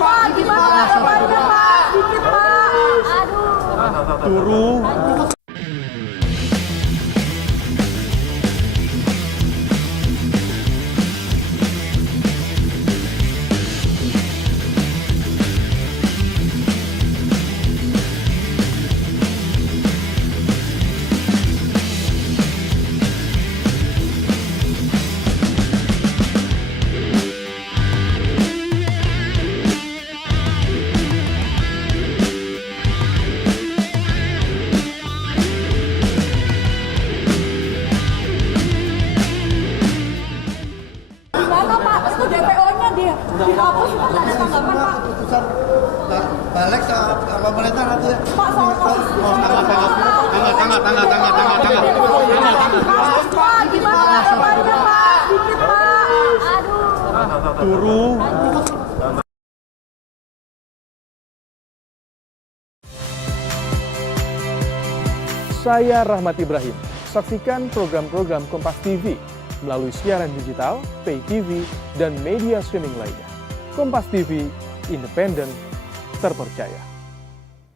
Pak, gimana kabarnya Pak? Dikit Pak. Aduh. Turu. Gimana Pak? Itu DPO-nya dihapus itu nggak ada tanggapan Pak? Keputusan balik ke pemerintah nanti ya. Pak soal posisi Pak, gimana kabarnya Pak? Dikit Pak. Aduh. Turu. Saya Rahmat Ibrahim. Saksikan program-program Kompas TV melalui siaran digital, pay TV, dan media streaming lainnya. Kompas TV, independen, terpercaya.